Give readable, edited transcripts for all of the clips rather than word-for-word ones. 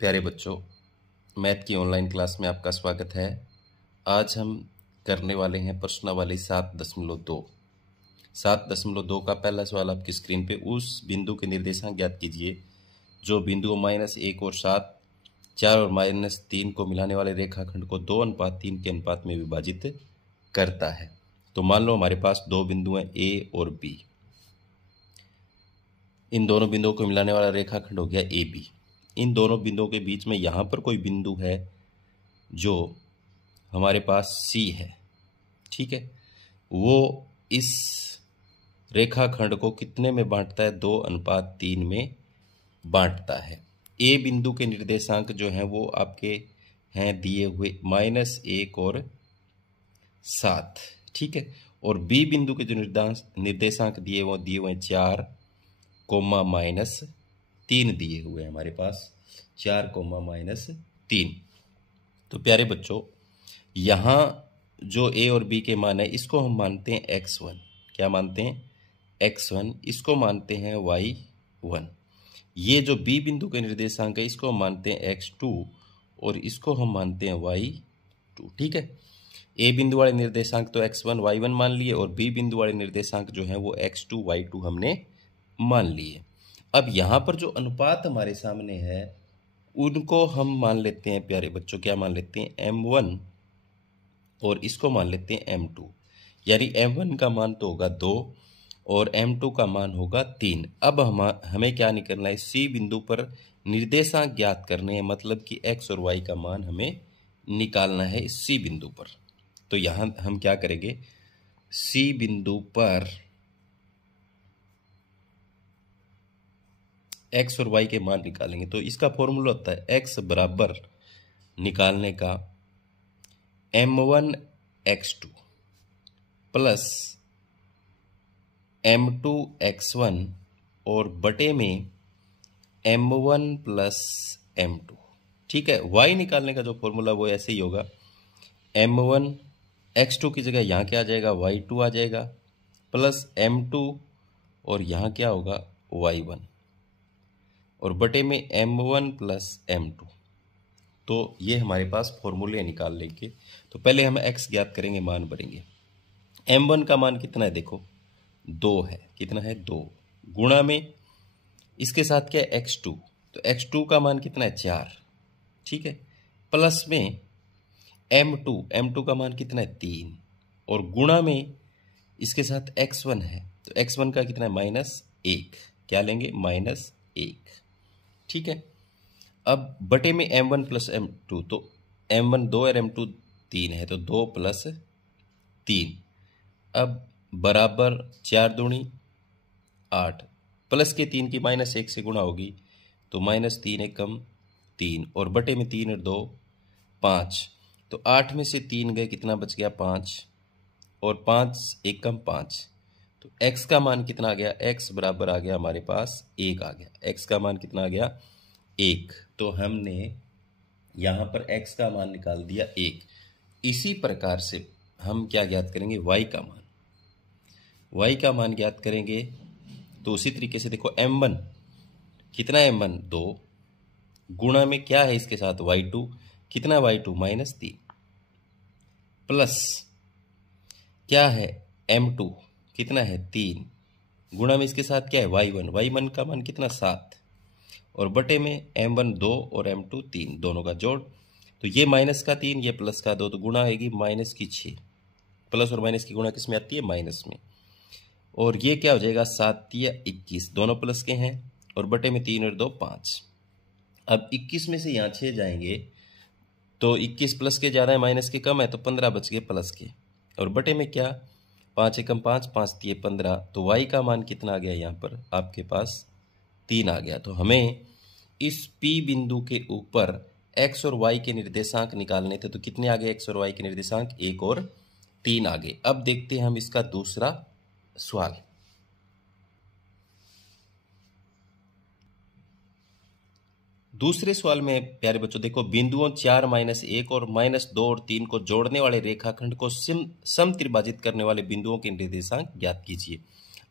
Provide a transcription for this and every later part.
प्यारे बच्चों, मैथ की ऑनलाइन क्लास में आपका स्वागत है। आज हम करने वाले हैं प्रश्नावली 7.2। 7.2 का पहला सवाल आपकी स्क्रीन पे। उस बिंदु के निर्देशांक ज्ञात कीजिए जो बिंदुओं -1 और 7, 4 और -3 को मिलाने वाले रेखाखंड को 2:3 के अनुपात में विभाजित करता है। तो मान लो हमारे पास दो बिंदु हैं ए और बी। इन दोनों बिंदुओं को मिलाने वाला रेखाखंड हो गया ए बी। इन दोनों बिंदुओं के बीच में यहाँ पर कोई बिंदु है जो हमारे पास सी है, ठीक है। वो इस रेखाखंड को कितने में बांटता है? 2:3 में बांटता है। ए बिंदु के निर्देशांक जो हैं वो आपके हैं दिए हुए -1 और 7, ठीक है। और बी बिंदु के जो निर्देशांक दिए हुए 4, -3 दिए हुए हैं हमारे पास, 4, -3। तो प्यारे बच्चों, यहाँ जो ए और बी के मान है इसको हम मानते हैं x1। क्या मानते हैं? x1। इसको मानते हैं y1। ये जो बी बिंदु के निर्देशांक है इसको हम मानते हैं x2 और इसको हम मानते हैं y2, ठीक है। ए बिंदु वाले निर्देशांक तो x1 y1 मान लिए और बी बिंदु वाले निर्देशांक जो है वो x2 y2 हमने मान लिए। अब यहाँ पर जो अनुपात हमारे सामने है उनको हम मान लेते हैं प्यारे बच्चों। क्या मान लेते हैं? m1 और इसको मान लेते हैं m2। यानी m1 का मान तो होगा 2 और m2 का मान होगा 3। अब हमें क्या निकलना है? सी बिंदु पर निर्देशांक ज्ञात करने हैं, मतलब कि x और y का मान हमें निकालना है इस सी बिंदु पर। तो यहाँ हम क्या करेंगे? सी बिंदु पर x और y के मान निकालेंगे। तो इसका फॉर्मूला होता है x बराबर निकालने का m1 x2 plus m2 x1 और बटे में m1 प्लस m2, ठीक है। y निकालने का जो फॉर्मूला वो ऐसे ही होगा, m1 x2 की जगह यहाँ क्या आ जाएगा? y2 आ जाएगा, प्लस m2 और यहाँ क्या होगा? y1 और बटे में m1 प्लस m2। तो ये हमारे पास फॉर्मूले निकाल लेंगे। तो पहले हम x ज्ञात करेंगे, मान भरेंगे। m1 का मान कितना है? देखो 2 है। कितना है? 2। गुणा में इसके साथ क्या है? x2। तो x2 का मान कितना है? 4, ठीक है। प्लस में m2 का मान कितना है? 3 और गुणा में इसके साथ x1 है। तो x1 का कितना है? -1। क्या लेंगे? -1, ठीक है। अब बटे में m1 प्लस m2। तो m1 2 और m2 3 है, तो 2 प्लस 3। अब बराबर 4 दूनी 8, प्लस के 3 की -1 से गुणा होगी तो -3 एकम 3 और बटे में 3 और 2 5। तो 8 में से 3 गए, कितना बच गया? 5 और 5 एकम 5। तो x का मान कितना आ गया? x बराबर आ गया हमारे पास 1 आ गया। x का मान कितना आ गया? 1। तो हमने यहाँ पर x का मान निकाल दिया 1। इसी प्रकार से हम क्या ज्ञात करेंगे? y का मान। y का मान ज्ञात करेंगे तो उसी तरीके से देखो, m1 कितना है? m1 2 गुणा में क्या है इसके साथ? y2 कितना? y2 -3 प्लस क्या है? m2 कितना है? 3 गुणा में इसके साथ क्या है? y1 का मान कितना? 7 और बटे में m1 2 और m2 3, दोनों का जोड़। तो ये माइनस का 3, ये प्लस का 2, तो गुणा आएगी -6। प्लस और माइनस की गुणा किस में आती है? माइनस में। और ये क्या हो जाएगा? 7 या 21, दोनों प्लस के हैं और बटे में 3 और 2 5। अब 21 में से यहाँ 6 जाएंगे तो 21 प्लस के ज़्यादा है, माइनस के कम है, तो 15 बच गए प्लस के। और बटे में क्या? 5 एकम 5, 5 दिए 15। तो y का मान कितना आ गया? यहाँ पर आपके पास 3 आ गया। तो हमें इस P बिंदु के ऊपर x और y के निर्देशांक निकालने थे। तो कितने आ गए x और y के निर्देशांक? 1 और 3 आ गए। अब देखते हैं हम इसका दूसरा सवाल। दूसरे सवाल में प्यारे बच्चों देखो, बिंदुओं 4, -1 और -2 और 3 को जोड़ने वाले रेखाखंड को समत्रिभाजित करने वाले बिंदुओं के निर्देशांक ज्ञात कीजिए।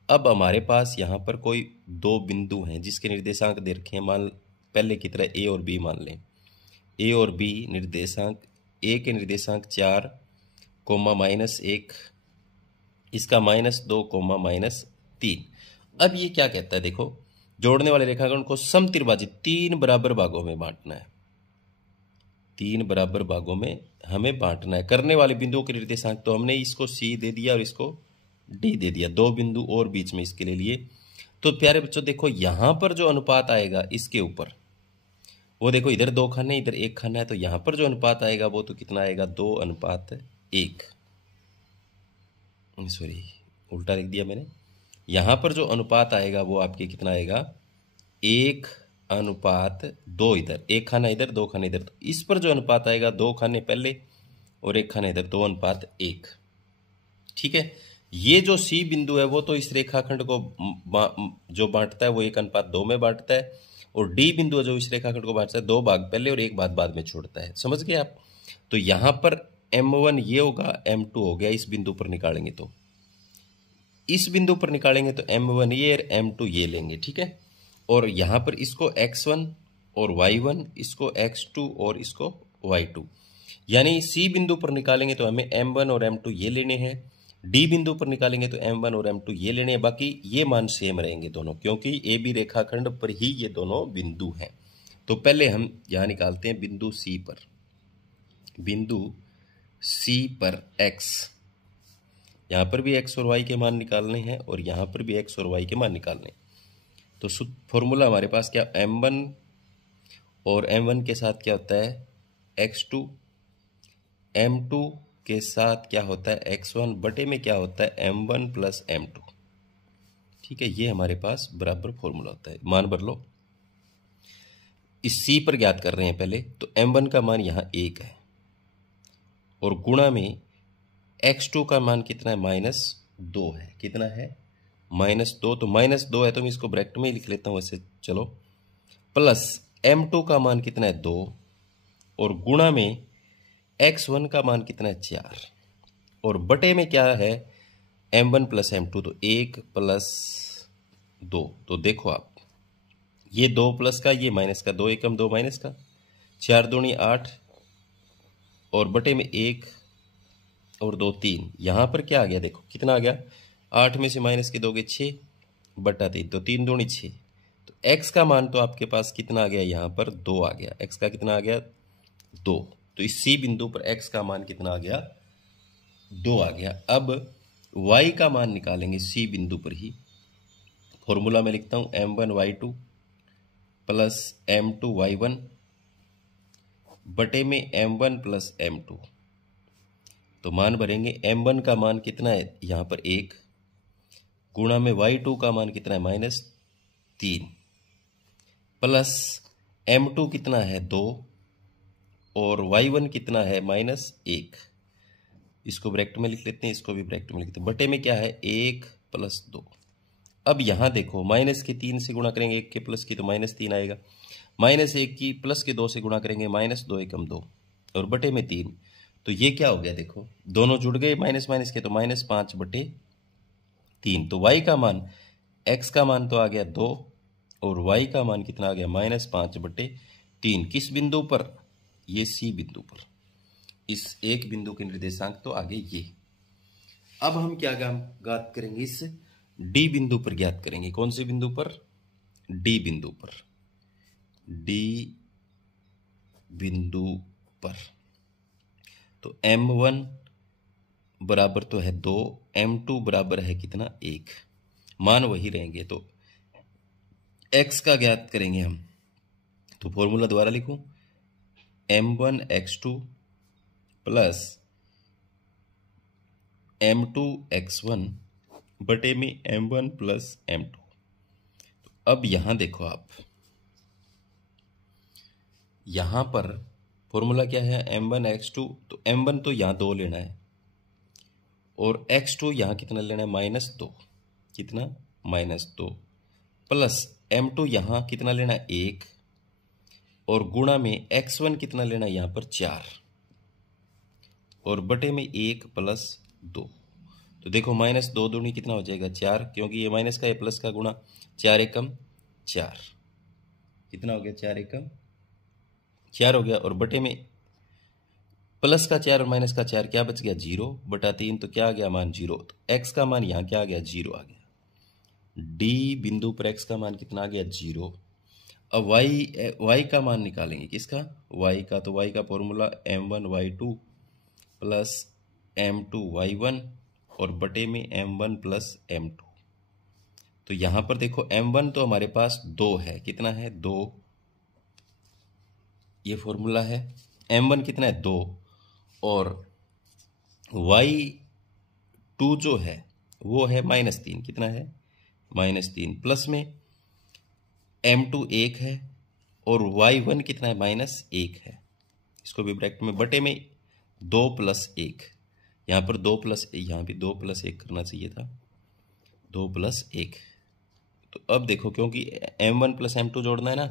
अब हमारे पास यहाँ पर कोई दो बिंदु हैं जिसके निर्देशांक दे रखे हैं। मान पहले की तरह ए और बी मान लें। ए और बी निर्देशांक, ए के निर्देशांक 4 कोमा -1, इसका -2 कोमा -3। अब ये क्या कहता है, देखो जोड़ने वाले रेखाखंड को समत्रिभाजित 3 बराबर भागों में बांटना है। 3 बराबर भागों में हमें बांटना है। करने वाले बिंदुओं के निर्देशांक तो हमने इसको सी दे दिया और इसको डी दे दिया, 2 बिंदु और बीच में इसके ले लिए। तो प्यारे बच्चों देखो यहां पर जो अनुपात आएगा इसके ऊपर, वो देखो इधर 2 खाने इधर 1 खाना है, तो यहां पर जो अनुपात आएगा वो तो कितना आएगा, 2:1। सॉरी उल्टा लिख दिया मैंने। यहां पर जो अनुपात आएगा वो आपके कितना आएगा, 1:2। इधर 1 खाना इधर 2 खाने इधर, तो इस पर जो अनुपात आएगा 2 खाने पहले और 1 खाना इधर, 2:1। ठीक है। ये जो सी बिंदु है वो तो इस रेखाखंड को जो बांटता है वो 1:2 में बांटता है, और डी बिंदु है जो इस रेखाखंड को बांटता है 2 भाग पहले और 1 भाग बाद में छोड़ता है। समझ गए आप। तो यहां पर M1 ये होगा, M2 हो गया। इस बिंदु पर निकालेंगे तो इस बिंदु पर निकालेंगे तो M1 ये और M2 ये लेंगे। ठीक है। और यहां पर इसको X1 और Y1, इसको X2 और इसको Y2, यानी सी बिंदु पर निकालेंगे तो हमें M1 और M2 ये लेने हैं, डी बिंदु पर निकालेंगे तो M1 और M2 ये लेने हैं। बाकी ये मान सेम रहेंगे दोनों, क्योंकि ए बी रेखाखंड पर ही ये दोनों बिंदु हैं। तो पहले हम यहां निकालते हैं बिंदु सी पर। बिंदु सी पर x, यहां पर भी x और y के मान निकालने हैं और यहां पर भी x और y के मान निकालने हैं। तो फॉर्मूला हमारे पास क्या, M1 और M1 के साथ क्या होता है x2, M2 के साथ क्या होता है x1 बटे में क्या होता है M1 प्लस M2। ठीक है। ये हमारे पास बराबर फॉर्मूला होता है। मान भर लो। इस C पर ज्ञात कर रहे हैं पहले, तो M1 का मान यहाँ 1 है और गुणा में x2 का मान कितना है, -2 है। कितना है, -2। तो -2 है तो मैं इसको ब्रैकेट में ही लिख लेता हूँ वैसे, चलो, प्लस M2 का मान कितना है 2 और गुणा में x1 का मान कितना है 4 और बटे में क्या है M1 प्लस M2, तो 1 प्लस 2। तो देखो आप, ये 2 प्लस का, ये माइनस का, 2 एकम 2 माइनस का, 4 दूनी 8 और बटे में 1 और 2 3। यहां पर क्या आ गया, देखो कितना आ गया, 8 में से माइनस के दोगे 6 बटा 3, तो 3 दूनी 6। तो x का मान तो आपके पास कितना आ गया, यहाँ पर 2 आ गया। x का कितना आ गया, 2। तो इस सी बिंदु पर x का मान कितना आ गया, 2 आ गया। अब y का मान निकालेंगे सी बिंदु पर ही। फॉर्मूला में लिखता हूं M1 Y2 plus M2 Y1 बटे में M1 प्लस M2। तो मान भरेंगे, M1 का मान कितना है यहाँ पर 1, गुणा में Y2 का मान कितना है -3, प्लस M2 कितना है 2 और Y1 कितना है -1। इसको ब्रैकेट में लिख लेते हैं, इसको भी ब्रैकेट में लिखते हैं। बटे में क्या है 1 प्लस 2। अब यहाँ देखो माइनस के 3 से गुणा करेंगे 1 के प्लस की तो -3 आएगा, -1 की प्लस के 2 से गुणा करेंगे -2 एकम 2 और बटे में 3। तो ये क्या हो गया, देखो दोनों जुड़ गए माइनस माइनस के, तो -5 बटे 3। तो y का मान, x का मान तो आ गया 2 और y का मान कितना आ गया -5 बटे 3। किस बिंदु पर, ये सी बिंदु पर। इस एक बिंदु के निर्देशांक तो आगे ये। अब हम क्या ज्ञात करेंगे, इस डी बिंदु पर ज्ञात करेंगे। कौन से बिंदु पर, डी बिंदु पर। डी बिंदु पर तो M1 बराबर तो है 2, M2 बराबर है कितना 1, मान वही रहेंगे। तो x का ज्ञात करेंगे हम, तो फॉर्मूला दोबारा लिखूं, M1 X2 plus M2 X1 बटे में M1 प्लस M2। तो अब यहां देखो आप, यहां पर फॉर्मूला क्या है M1 X2, तो M1 तो यहां 2 लेना है और X2 यहां कितना लेना है -2, कितना -2, प्लस M2 यहां कितना लेना है 1 और गुणा में X1 कितना लेना है यहां पर 4 और बटे में 1 प्लस 2। तो देखो -2 दूनी कितना हो जाएगा 4, क्योंकि ये माइनस का है प्लस का गुणा, 4 एकम 4, कितना हो गया, 4 एकम 4 हो गया, और बटे में प्लस का 4 और माइनस का 4 क्या बच गया, 0 बटा 3, तो क्या आ गया मान 0। तो एक्स का मान यहाँ क्या आ गया, 0 आ गया। डी बिंदु पर एक्स का मान कितना आ गया, 0। अब वाई का मान निकालेंगे, किसका, वाई का। तो वाई का फॉर्मूला m1y2 प्लस m2y1 और बटे में m1 प्लस m2। तो यहाँ पर देखो m1 तो हमारे पास 2 है, कितना है, 2, ये फॉर्मूला है। m1 कितना है, 2, और y2 जो है वो है -3, कितना है, -3, प्लस में m2 1 है, और y1 कितना है, -1 है। इसको भी ब्रैकेट में, बटे में 2 + 1, यहाँ पर 2 + यहाँ भी 2 + 1 करना चाहिए था, 2 + 1। तो अब देखो क्योंकि m1 + m2 जोड़ना है ना,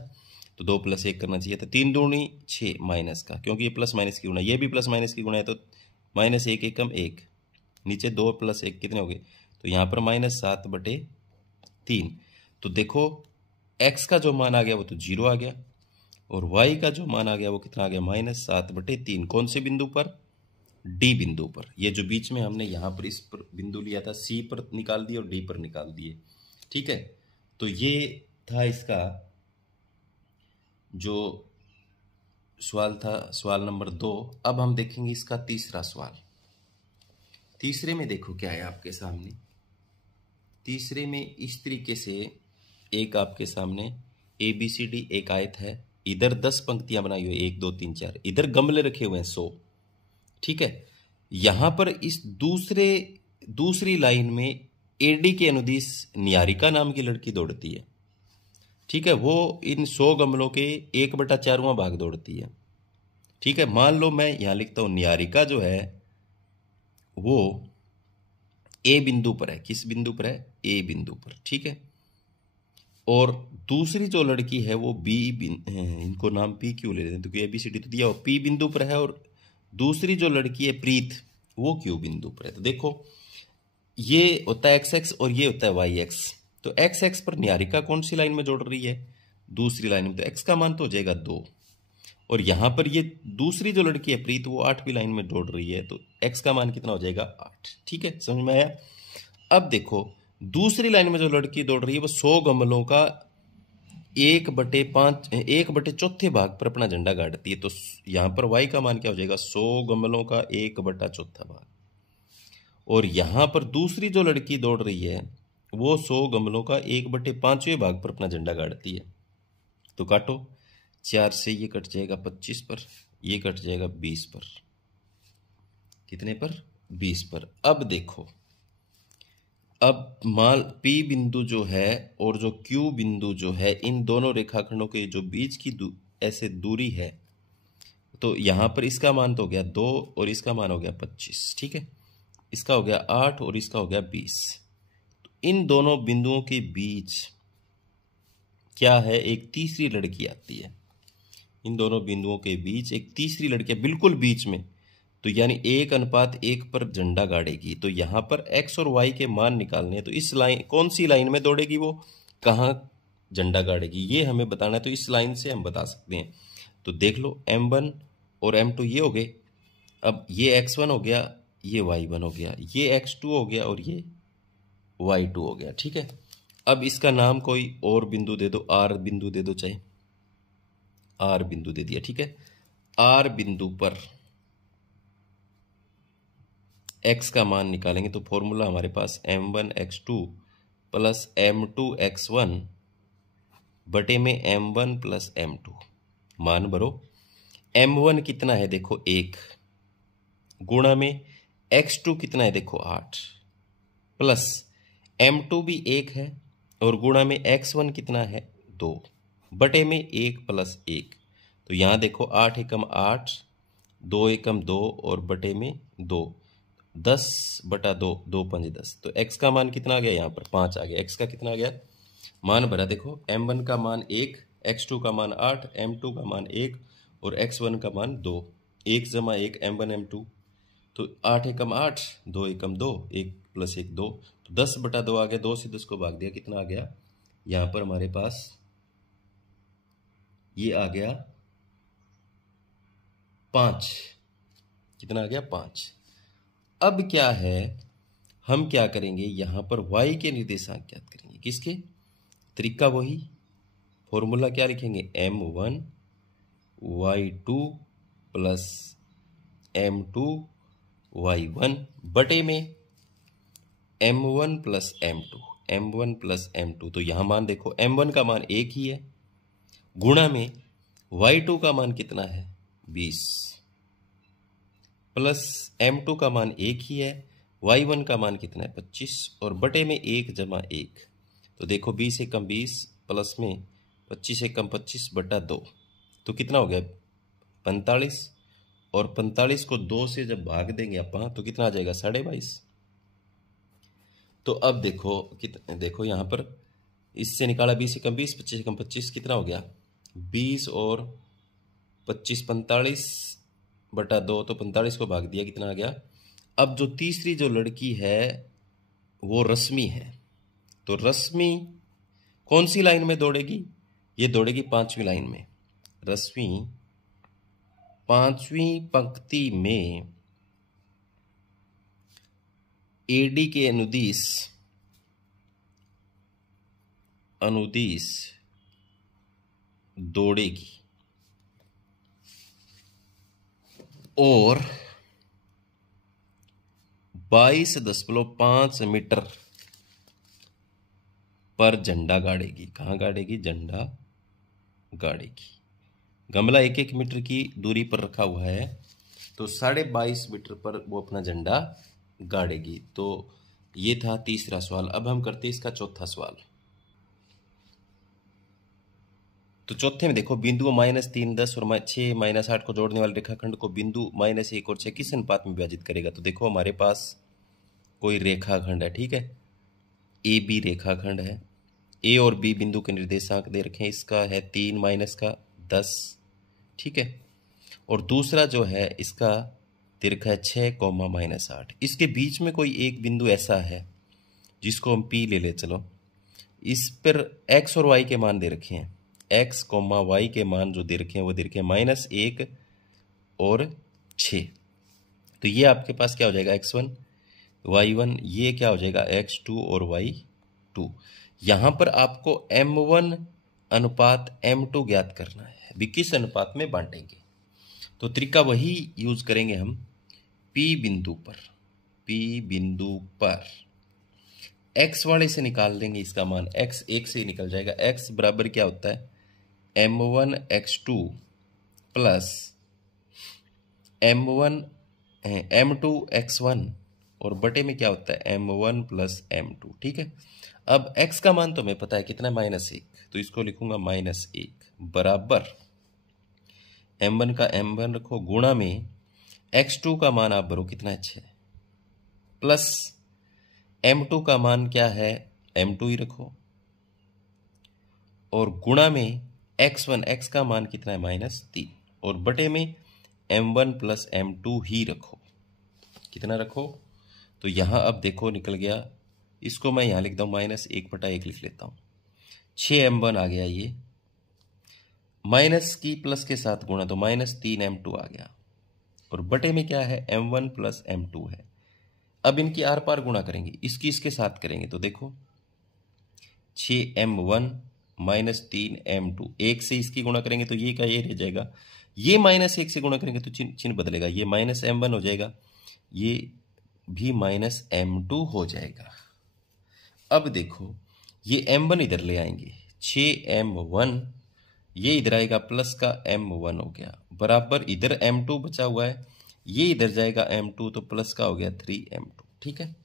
तो 2 + 1 करना चाहिए था। 3 दूनी 6 माइनस का, क्योंकि ये प्लस माइनस की गुणा, ये भी प्लस माइनस की गुणा है, तो -1 एकम 1, नीचे 2 + 1 कितने हो गए, तो यहाँ पर -7/3। तो देखो x का जो मान आ गया वो तो 0 आ गया, और y का जो मान आ गया वो कितना आ गया, -7/3। कौन से बिंदु पर, डी बिंदु पर। ये जो बीच में हमने यहाँ पर इस पर बिंदु लिया था, सी पर निकाल दिए और डी पर निकाल दिए, ठीक है। तो ये था इसका जो सवाल था, सवाल नंबर 2। अब हम देखेंगे इसका तीसरा सवाल। तीसरे में देखो क्या है आपके सामने। तीसरे में इस तरीके से एक आपके सामने ABCD एक आयत है, इधर 10 पंक्तियां बनाई हुई, 1 2 3 4, इधर गमले रखे हुए हैं 100, ठीक है। यहां पर इस दूसरी लाइन में AD के अनुदिश निहारिका नाम की लड़की दौड़ती है, ठीक है। वो इन 100 गमलों के 1/4वां भाग दौड़ती है, ठीक है। मान लो मैं यहां लिखता हूं निहारिका जो है वो ए बिंदु पर है, किस बिंदु पर है, ए बिंदु पर, ठीक है। और दूसरी जो लड़की है वो इनको नाम P क्यों ले रहे हैं, क्योंकि ABCD तो दिया हो, P बिंदु पर है, और दूसरी जो लड़की है प्रीत वो Q बिंदु पर है। तो देखो ये होता है XX और ये होता है YX। तो XX पर निहारिका कौन सी लाइन में जोड़ रही है, दूसरी लाइन में, तो X का मान तो हो जाएगा 2, और यहां पर ये दूसरी जो लड़की है प्रीत वो 8वीं लाइन में जोड़ रही है, तो X का मान कितना हो जाएगा, 8, ठीक है, समझ में आया। अब देखो दूसरी लाइन में जो लड़की दौड़ रही है वो 100 गमलों का 1/4 भाग पर अपना झंडा गाड़ती है। तो यहां पर Y का मान क्या हो जाएगा, 100 गमलों का 1/4 भाग, और यहां पर दूसरी जो लड़की दौड़ रही है वो 100 गमलों का 1/5वें भाग पर अपना झंडा गाड़ती है। तो काटो, 4 से ये कट जाएगा 25 पर, ये कट जाएगा 20 पर, कितने पर, 20 पर। अब देखो, अब मान P बिंदु जो है और जो Q बिंदु जो है, इन दोनों रेखाखंडों के जो बीच की ऐसे दूरी है, तो यहां पर इसका मान तो हो गया 2 और इसका मान हो गया 25, ठीक है। इसका हो गया 8 और इसका हो गया 20। तो इन दोनों बिंदुओं के बीच क्या है, एक तीसरी लड़की आती है। इन दोनों बिंदुओं के बीच एक तीसरी लड़की है, बिल्कुल बीच में, तो यानी 1:1 पर झंडा गाड़ेगी। तो यहां पर X और Y के मान निकालने हैं, तो इस लाइन, कौन सी लाइन में दौड़ेगी, वो कहाँ झंडा गाड़ेगी, ये हमें बताना है। तो इस लाइन से हम बता सकते हैं। तो देख लो M1 और M2 ये हो गए, अब ये X1 हो गया, ये Y1 हो गया, ये X2 हो गया और ये Y2 हो गया, ठीक है। अब इसका नाम कोई और बिंदु दे दो, R बिंदु दे दो, चाहे R बिंदु दे दिया, ठीक है। R बिंदु पर X का मान निकालेंगे, तो फॉर्मूला हमारे पास M1x2 प्लस M2x1 बटे में M1 प्लस M2। मान भरो, M1 कितना है देखो 1, गुणा में x2 कितना है देखो 8, प्लस M2 भी 1 है, और गुणा में x1 कितना है 2, बटे में 1 + 1। तो यहाँ देखो 8 एकम 8, 2 एकम 2 और बटे में 2, 10/2, 2 × 5 = 10। तो x का मान कितना आ गया, यहाँ पर 5 आ गया। x का कितना आ गया, मान भरा, देखो M1 का मान 1, x2 का मान 8, M2 का मान 1 और x1 का मान 2, 1 + 1 M1 M2, तो 8 एकम 8, 2 एकम 2, 1 + 1 2, तो 10/2 आ गया। 2 से 10 को भाग दिया, कितना आ गया, यहाँ पर हमारे पास ये आ गया 5। कितना आ गया? 5। अब क्या है, हम क्या करेंगे, यहां पर y के निर्देशांक ज्ञात करेंगे। किसके? तरीका वही, फॉर्मूला क्या लिखेंगे, m1 y2 plus m2 y1 बटे में m1 plus m2, m1 plus m2। तो यहां मान देखो, m1 का मान 1 ही है, गुणा में y2 का मान कितना है, 20, प्लस m2 का मान 1 ही है, y1 का मान कितना है, 25, और बटे में 1 जमा 1। तो देखो 20 एकम 20 प्लस में 25 एकम 25 बटा 2, तो कितना हो गया, 45। और 45 को 2 से जब भाग देंगे अपन तो कितना आ जाएगा, 22.5। तो अब देखो देखो यहाँ पर इससे निकाला 20 एकम 20, 25 एकम 25, कितना हो गया, 20 और 25 45 बटा 2, तो 45 को भाग दिया, कितना आ गया। अब जो तीसरी जो लड़की है वो रश्मि है, तो रश्मि कौन सी लाइन में दौड़ेगी, ये दौड़ेगी 5वीं लाइन में। रश्मि 5वीं पंक्ति में एडी के अनुदिश दौड़ेगी और 22.5 मीटर पर झंडा गाड़ेगी। कहाँ गाड़ेगी, झंडा गाड़ेगी। गमला 1-1 मीटर की दूरी पर रखा हुआ है, तो 22.5 मीटर पर वो अपना झंडा गाड़ेगी। तो ये था तीसरा सवाल। अब हम करते हैं इसका चौथा सवाल। तो चौथे में देखो, बिंदुओं -3, 10 और 6, -8 को जोड़ने वाले रेखाखंड को बिंदु -1 और 6 किस अनुपात में विभाजित करेगा। तो देखो हमारे पास कोई रेखाखंड है, ठीक है, ए बी रेखाखंड है। ए और बी बिंदु के निर्देशांक दे रखे हैं, इसका है 3 माइनस का 10, ठीक है, और दूसरा जो है इसका दे रखा है 6, -8। इसके बीच में कोई एक बिंदु ऐसा है जिसको हम पी ले चलो, इस पर एक्स और वाई के मान दे रखे हैं, एक्स वाई के मान जो दे रखे हैं वो दे रखे हैं -1 और 6। तो ये आपके पास क्या हो जाएगा, x1 y1, ये क्या हो जाएगा x2 और y2। यहां पर आपको m1 अनुपात m2 ज्ञात करना है, भी किस अनुपात में बांटेंगे। तो तरीका वही यूज करेंगे हम, P बिंदु पर x वाले से निकाल देंगे इसका मान, x 1 से ही निकल जाएगा। x बराबर क्या होता है, m1 x2 plus m2 x1 और बटे में क्या होता है m1 प्लस m2, ठीक है। अब x का मान तो हमें पता है कितना, -1, तो इसको लिखूंगा -1 बराबर m1 का m1 रखो, गुणा में x2 का मान आप भरो कितना है 6, प्लस m2 का मान क्या है m2 ही रखो, और गुणा में x1, x का मान कितना है -3, और बटे में m1 प्लस m2 ही रखो। कितना रखो, तो यहां अब देखो निकल गया, इसको मैं यहां लिखता हूं -1/1 लिख लेता हूं, 6m1 आ गया, ये माइनस की प्लस के साथ गुणा तो -3m2 आ गया, और बटे में क्या है m1 प्लस m2 है। अब इनकी आर पार गुणा करेंगे, इसकी इसके साथ करेंगे, तो देखो 6m1 -3m2, 1 से इसकी गुणा करेंगे तो ये क्या, ये रह जाएगा, ये -1 से गुणा करेंगे तो चिन्ह बदलेगा, ये -m1 हो जाएगा, ये भी -m2 हो जाएगा। अब देखो ये m1 इधर ले आएंगे, 6m1 ये इधर आएगा, प्लस का m1 हो गया, बराबर इधर m2 बचा हुआ है, ये इधर जाएगा m2, तो प्लस का हो गया 3m2, ठीक है।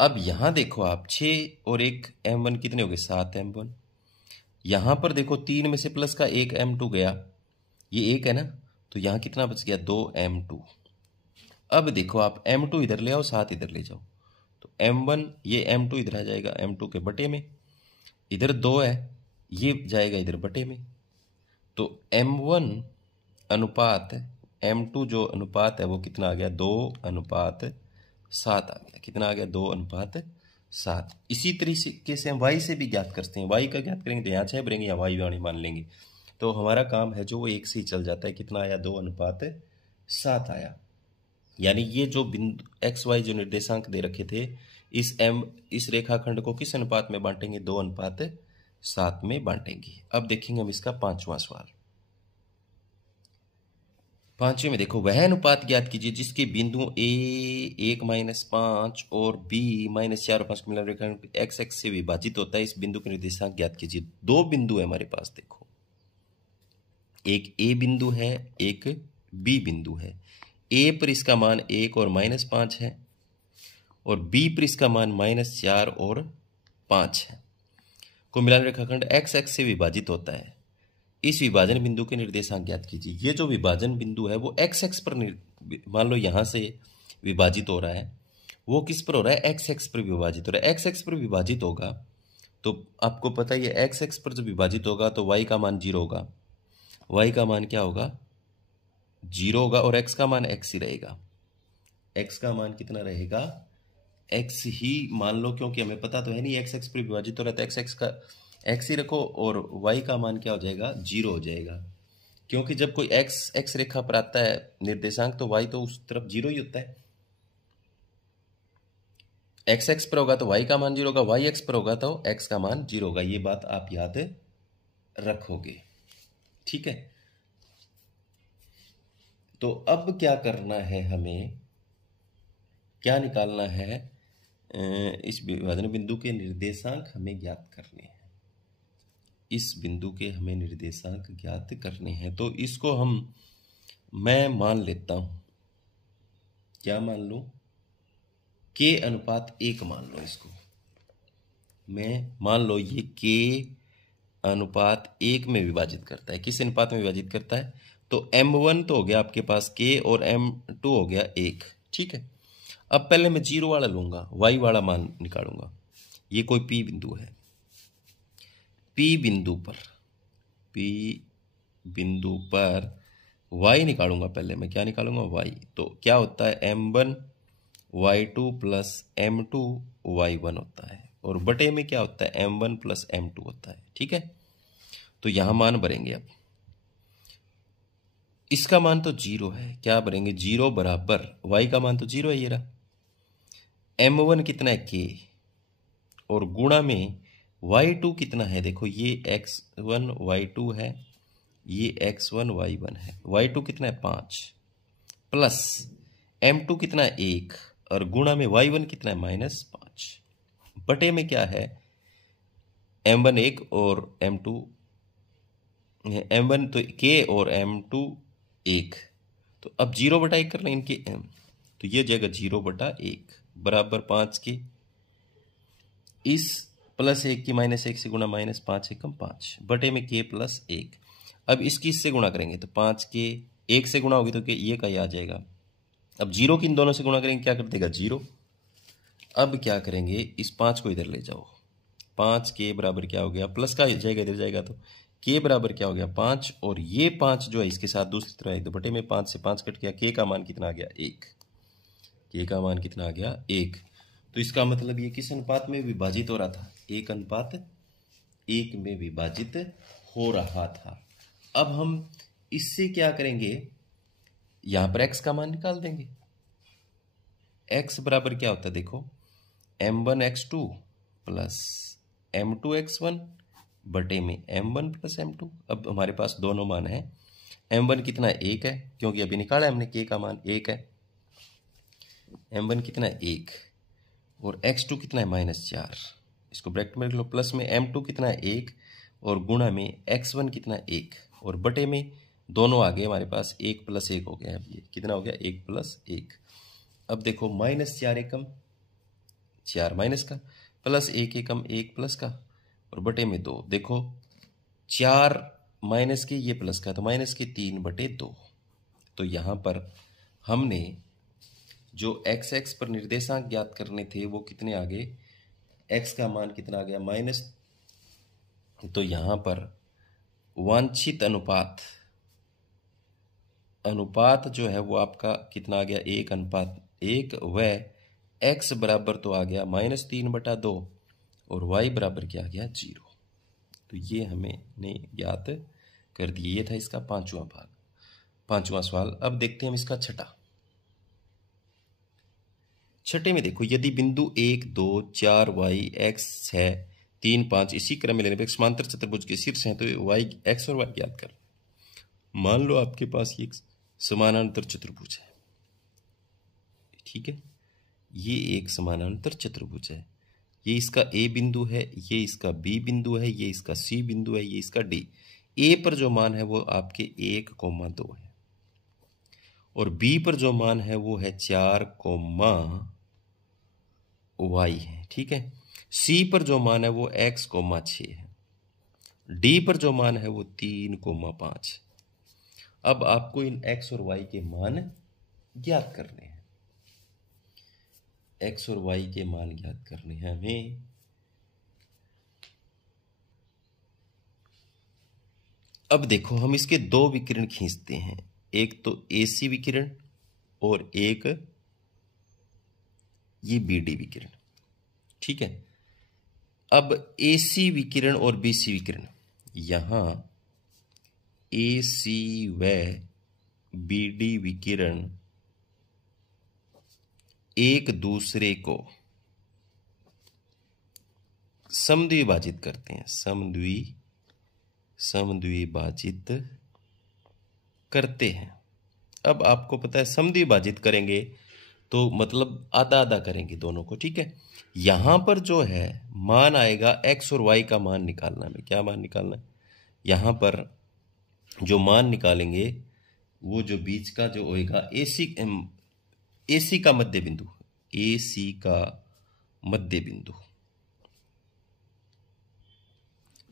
अब यहां देखो आप 6 और 1 m1 कितने हो गए, 7m1। यहां पर देखो 3 में से प्लस का 1 m2 गया, ये 1 है ना, तो यहां कितना बच गया 2m2। अब देखो आप m2 इधर ले आओ, 7 इधर ले जाओ, तो m1 ये m2 इधर आ जाएगा m2 के बटे में, इधर 2 है, ये जाएगा इधर बटे में, तो m1 अनुपात m2 जो अनुपात है वो कितना आ गया, 2:7 आ गया। कितना आ गया, 2:7। इसी तरीके से हम y से भी ज्ञात करते हैं, y का ज्ञात करेंगे तो यहाँ 6 भरेंगे या y वाणी मान लेंगे, तो हमारा काम है जो वो 1 से ही चल जाता है। कितना आया? 2:7 आया। यानी ये जो बिंदु एक्स वाई जो निर्देशांक दे रखे थे, इस रेखाखंड को किस अनुपात में बांटेंगे? 2:7 में बांटेंगे। अब देखेंगे हम इसका 5वां सवाल। 5वें में देखो, वह अनुपात ज्ञात कीजिए जिसके बिंदु ए 1-5 और बी -4 और 5 के मिलान रेखाखंड एक्स एक्स से विभाजित होता है। इस बिंदु के निर्देशांक ज्ञात कीजिए। दो बिंदु है हमारे पास, देखो, एक ए बिंदु है, एक बी बिंदु है। ए पर इसका मान 1 और -5 है और बी पर इसका मान -4 और 5 है। को मिलान रेखाखंड एक्स एक्स से विभाजित होता है। इस विभाजन बिंदु के निर्देशांक ज्ञात कीजिए। ये जो विभाजन बिंदु है वो एक्स एक्स पर, मान लो यहां से विभाजित हो रहा है, वो किस पर हो रहा है? एक्स एक्स पर विभाजित हो रहा है। एक्स एक्स पर विभाजित होगा तो आपको पता ही है, एक्स एक्स पर जब विभाजित होगा तो वाई का मान 0 होगा। वाई का मान क्या होगा? 0 होगा और एक्स का मान एक्स ही रहेगा। एक्स का मान कितना रहेगा? एक्स ही मान लो, क्योंकि हमें पता तो है नहीं एक्स एक्स पर विभाजित हो रहा है, तो एक्स एक्स का एक्स ही रखो और वाई का मान क्या हो जाएगा? 0 हो जाएगा। क्योंकि जब कोई एक्स एक्स रेखा पर आता है निर्देशांक तो वाई तो उस तरफ 0 ही होता है। एक्स एक्स पर होगा तो वाई का मान 0 होगा, वाई एक्स पर होगा तो एक्स का मान 0 होगा। ये बात आप याद रखोगे, ठीक है। तो अब क्या करना है, हमें क्या निकालना है? इस विभाजन बिंदु के निर्देशांक हमें ज्ञात करने हैं। इस बिंदु के हमें निर्देशांक ज्ञात करने हैं। तो इसको मैं मान लेता हूं, क्या मान लूं? K/1 मान लो इसको। मैं मान लो ये K/1 में विभाजित करता है। किस अनुपात में विभाजित करता है? तो M1 तो हो गया आपके पास K और M2 हो गया 1, ठीक है। अब पहले मैं 0 वाला लूंगा, Y वाला मान निकालूंगा। ये कोई P बिंदु है, P बिंदु पर Y निकालूंगा। पहले मैं क्या निकालूंगा? Y। तो क्या होता है? M1 Y2 plus M2 Y1 होता है और बटे में क्या होता है? M1 प्लस M2 होता है, ठीक है। तो यहां मान भरेंगे। अब इसका मान तो 0 है, क्या भरेंगे? 0 बराबर Y का मान तो 0 है, ये रहा। M1 कितना है? K और गुणा में Y2 कितना है? देखो, ये X1 Y2 है, ये X1 Y1 है। Y2 कितना है? 5 प्लस M2 कितना है? 1 और गुणा में Y1 कितना है? -5 बटे में क्या है? M1 1 और M2 M1 तो K और M2 1। तो अब 0/1 कर लें इनके, तो ये जाएगा 0/1 बराबर 5 के इस +1 की -1 से गुणा -5 एकम 5 बटे में K प्लस 1। अब इसकी इससे गुणा करेंगे तो 5 के 1 से गुणा होगी तो ये का ही आ जाएगा। अब 0 की इन दोनों से गुणा करेंगे, क्या कर देगा? 0। अब क्या करेंगे? इस 5 को इधर ले जाओ। 5 के बराबर क्या हो गया? प्लस का जाएगा, इधर जाएगा तो K बराबर क्या हो गया? 5 और ये 5 जो है इसके साथ दूसरी तरह है तो बटे में 5 से 5 कट गया। K का मान कितना आ गया? 1। K का मान कितना आ गया? 1। तो इसका मतलब ये किस अनुपात में विभाजित हो रहा था? 1:1 में विभाजित हो रहा था। अब हम इससे क्या करेंगे? यहां पर x का मान निकाल देंगे। x बराबर क्या होता है? देखो, M1x2 प्लस M2x1 बटे में M1 प्लस M2। अब हमारे पास दोनों मान है। M1 कितना है? 1 है, क्योंकि अभी निकाला हमने K का मान 1 है। M1 कितना है? 1 और x2 कितना है? -4। इसको ब्रैकेट में रख लो। प्लस में M2 कितना है? 1 और गुणा में x1 कितना है? 1 और बटे में दोनों आ गए हमारे पास 1 + 1 हो गया। अब ये कितना हो गया? 1 + 1। अब देखो, -4 एकम 4 माइनस का, प्लस 1 एकम 1 प्लस का और बटे में 2। देखो, 4 माइनस के, ये प्लस का, तो -3/2। तो यहाँ पर हमने जो x x पर निर्देशांक ज्ञात करने थे वो कितने आ गए? x का मान कितना आ गया? माइनस। तो यहाँ पर वांछित अनुपात जो है वो आपका कितना आ गया? 1:1। वह x बराबर तो आ गया -3/2 और y बराबर क्या आ गया? 0। तो ये हमें ज्ञात कर दिए। ये था इसका पांचवा सवाल। अब देखते हैं हम इसका छठे में देखो, यदि बिंदु 1 2 4 y x 6 3 5 इसी क्रम में लेने पर समांतर चतुर्भुज के शीर्ष हैं, तो y x और y ज्ञात कर। मान लो आपके पास ये एक समानांतर चतुर्भुज है, ठीक है, ये एक समानांतर चतुर्भुज है। ये इसका A बिंदु है, ये इसका B बिंदु है, ये इसका C बिंदु है, ये इसका D। A पर जो मान है वो आपके 1,2 है और B पर जो मान है वो है 4, y है, ठीक है। C पर जो मान है वो x, 6 है। D पर जो मान है वो 3,5। अब आपको इन x और y के मान ज्ञात करने हैं। x और y के मान ज्ञात करने हैं हमें। अब देखो, हम इसके दो विकिरण खींचते हैं, एक तो AC विकिरण और एक ये BD विकिरण, ठीक है। अब AC विकिरण और BC विकिरण, यहां AC व BD विकिरण एक दूसरे को समद्विभाजित करते हैं, समद्विभाजित करते हैं। अब आपको पता है समद्विभाजित करेंगे तो मतलब आधा आधा करेंगे दोनों को, ठीक है। यहां पर जो है मान आएगा x और y का मान निकालना है। क्या मान निकालना है? यहां पर जो मान निकालेंगे वो जो बीच का जो होएगा AC का मध्य बिंदु, AC का मध्य बिंदु,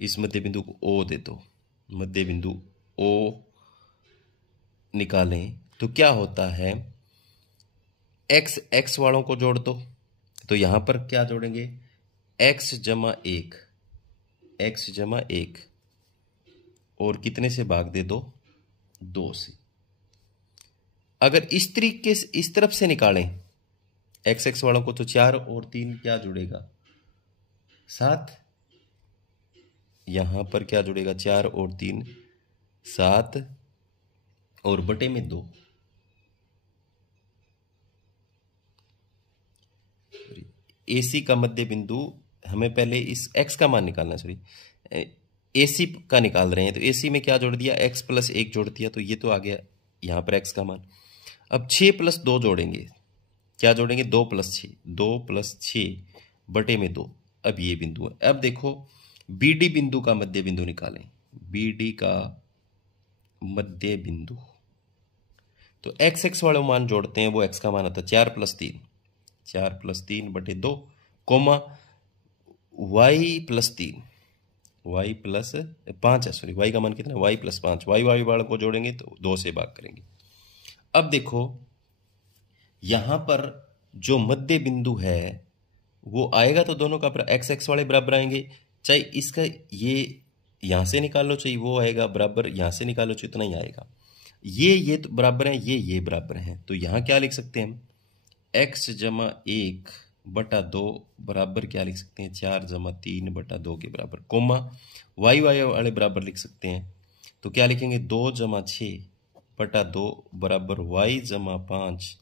इस मध्य बिंदु को O दे दो, मध्य बिंदु O निकालें तो क्या होता है, x वालों को जोड़ दो, तो यहां पर क्या जोड़ेंगे, x जमा 1 और कितने से भाग दे दो, 2 से। अगर इस तरीके से इस तरफ से निकालें x वालों को, तो 4 और 3 क्या जुड़ेगा, 7। यहां पर क्या जुड़ेगा, 4 और 3 7 और बटे में 2। AC का मध्य बिंदु, हमें पहले इस x का मान निकालना है, AC का निकाल रहे हैं, तो AC में क्या जोड़ दिया, x + 1 जोड़ दिया, तो ये तो आ गया यहां पर x का मान। अब 6 + 2 जोड़ेंगे, क्या जोड़ेंगे, 2 + 6 बटे में 2। अब ये बिंदु है। अब देखो BD बिंदु का मध्य बिंदु निकालें, BD का मध्य बिंदु, तो x वाले मान जोड़ते हैं, वो x का मान आता है 4 + 3 बटे 2, कोमा y + 5 है, सॉरी y का मान कितना, y + 5, y वाले को जोड़ेंगे तो 2 से भाग करेंगे। अब देखो यहां पर जो मध्य बिंदु है वो आएगा तो दोनों का x वाले बराबर आएंगे, चाहे इसका ये यहां से निकाल लो, चाहे वो आएगा बराबर, यहां से निकाल लो, इतना ही आएगा। ये तो बराबर है, ये बराबर है, तो यहां क्या लिख सकते हैं हम, x जमा 1 बटा 2 बराबर क्या लिख सकते हैं, 4 जमा 3 बटा 2 के बराबर, कोमा y वाले बराबर लिख सकते हैं, तो क्या लिखेंगे, 2 जमा 6 बटा 2 बराबर y जमा 5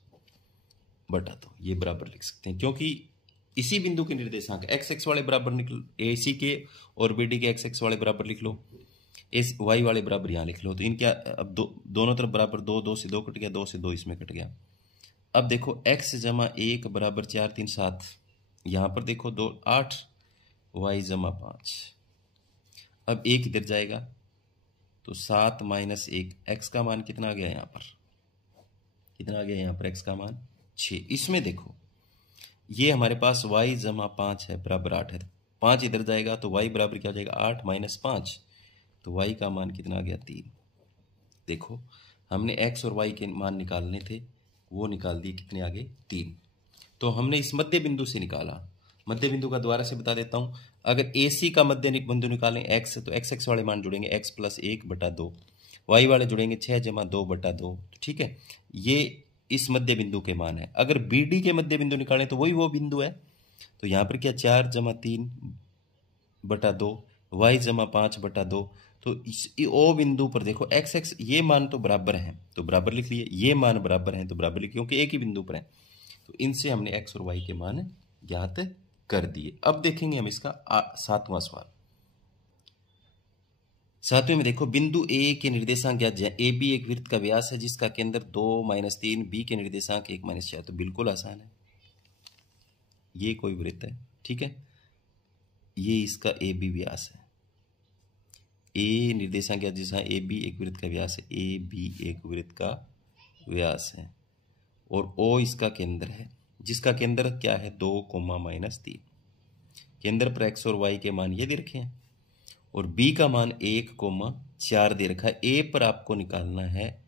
बटा 2, ये बराबर लिख सकते हैं, क्योंकि इसी बिंदु के निर्देशांक x वाले बराबर निकल AC के और BD के x वाले बराबर लिख लो, y वाले बराबर यहाँ लिख लो, तो इनके अब दोनों तरफ बराबर 2, 2 से 2 कट गया, 2 से 2 इसमें कट गया। अब देखो x जमा 1 बराबर 4 3 7, यहाँ पर देखो 2 8, y जमा 5। अब 1 इधर जाएगा तो 7 - 1, x का मान कितना आ गया, यहाँ पर कितना आ गया, यहाँ पर x का मान 6। इसमें देखो ये हमारे पास y जमा 5 है बराबर 8 है, 5 इधर जाएगा तो y बराबर क्या हो जाएगा, 8 - 5, तो y का मान कितना आ गया, 3। देखो हमने x और y के मान निकालने थे, वो निकाल दिए, कितने आ गए, 3। तो हमने इस मध्य बिंदु से निकाला, मध्य बिंदु का दोबारा से बता देता हूं, अगर AC का मध्य बिंदु निकालें x, तो x वाले मान जुड़ेंगे x + 1 बटा 2, y वाले जुड़ेंगे 6 जमा 2 बटा 2, ठीक है, ये इस मध्य बिंदु के मान है। अगर BD के मध्य बिंदु निकालें तो वही वो बिंदु है, तो यहाँ पर क्या, 4 जमा 3 बटा 2, y जमा 5 बटा 2, तो इस ओ बिंदु पर देखो एक्स एक्स ये मान तो बराबर है तो बराबर लिख लिए, ये मान बराबर है तो बराबर लिख, क्योंकि एक ही बिंदु पर है। तो इनसे हमने एक्स और वाई के मान ज्ञात कर दिए। अब देखेंगे हम इसका 7वां सवाल। 7वें में देखो, बिंदु ए के निर्देशांक ज्ञात है। ए बी एक वृत्त का व्यास है जिसका केंद्र 2 - 3, बी के निर्देशांक 1 - 4। तो बिल्कुल आसान है, ये कोई वृत्त है, ठीक है, ये इसका ए बी व्यास है। ए निर्देशांक ज्ञात जिसका ए बी एक वृत्त का व्यास है, ए बी एक वृत्त का व्यास है और ओ इसका केंद्र है जिसका केंद्र क्या है 2, -3। केंद्र पर एक्स और वाई के मान ये दे रखे हैं और बी का मान 1, 4 दे रखा है। ए पर आपको निकालना है,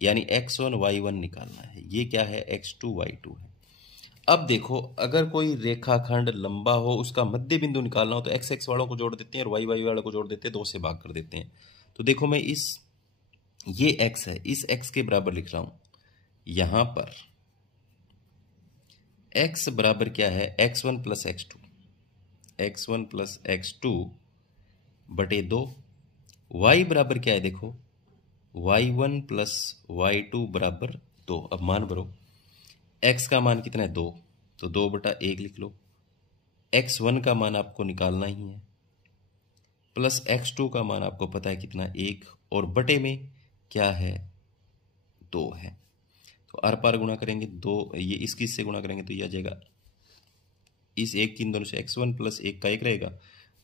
यानी x1 y1 निकालना है। ये क्या है, x2 y2 है। अब देखो, अगर कोई रेखाखंड लंबा हो, उसका मध्य बिंदु निकालना हो तो एक्स एक्स वालों को जोड़ देते हैं और वाई वाई वालों को जोड़ देते हैं, 2 से भाग कर देते हैं। तो देखो मैं ये x है, इस x के बराबर लिख रहा हूं। यहां पर x बराबर क्या है, x1 + x2, x1 + x2 बटे 2। y बराबर क्या है, देखो y1 + y2 बराबर 2। अब मान भरो, x का मान कितना है 2, तो 2/1 लिख लो। x1 का मान आपको निकालना ही है, प्लस x2 का मान आपको पता है कितना, 1, और बटे में क्या है 2 है। तो आर पार गुणा करेंगे 2, ये इसकी से गुणा करेंगे तो ये आ जाएगा, इस एक की इन दोनों से x1 + 1 का 1 रहेगा,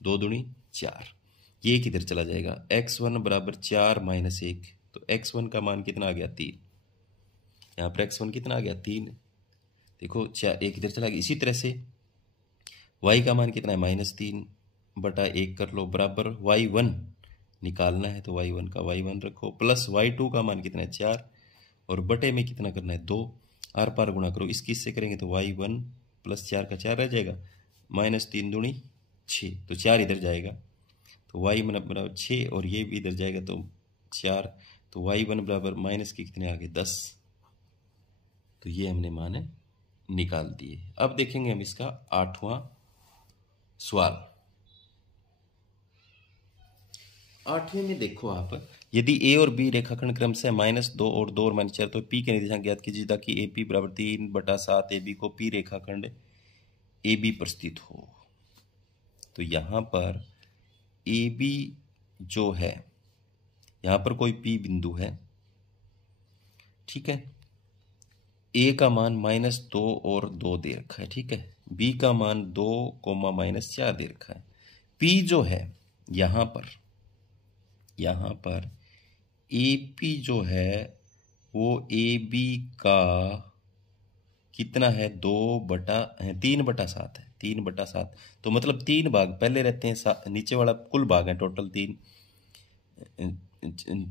2 दूनी 4। ये किधर चला जाएगा, x1 बराबर 4 - 1, तो x1 का मान कितना आ गया 3। यहाँ पर x1 कितना आ गया 3, देखो 4, 1 इधर चला गया। इसी तरह से y का मान कितना है -3/1 कर लो, बराबर y1 निकालना है तो y1 का y1 रखो, प्लस y2 का मान कितना है 4 और बटे में कितना करना है 2। आर पार गुणा करो, इसकी इससे करेंगे तो y1 + 4 का 4 रह जाएगा, -3 दूनी 6, तो 4 इधर जाएगा तो y बराबर 6 और ये भी इधर जाएगा तो 4, तो y1 बराबर माइनस के कितने आ गए 10। तो ये हमने मान निकाल दिए। अब देखेंगे हम इसका 8वां सवाल। 8वें में देखो आप, यदि ए और बी रेखाखंड क्रमशः -2 और 2 और -4, तो पी के निर्देशांक ज्ञात कीजिए ताकि ए पी बराबर 3/7 ए बी को पी रेखाखंड ए बी पर स्थित हो। तो यहाँ पर ए बी जो है, यहाँ पर कोई पी बिंदु है, ठीक है, ए का मान -2 और 2 दे रखा है, ठीक है, बी का मान 2, -4 दे रखा है। पी जो है यहाँ पर ए पी जो है वो ए बी का कितना है 3/7 है, 3/7। तो मतलब 3 भाग पहले रहते हैं, नीचे वाला कुल भाग है टोटल 3,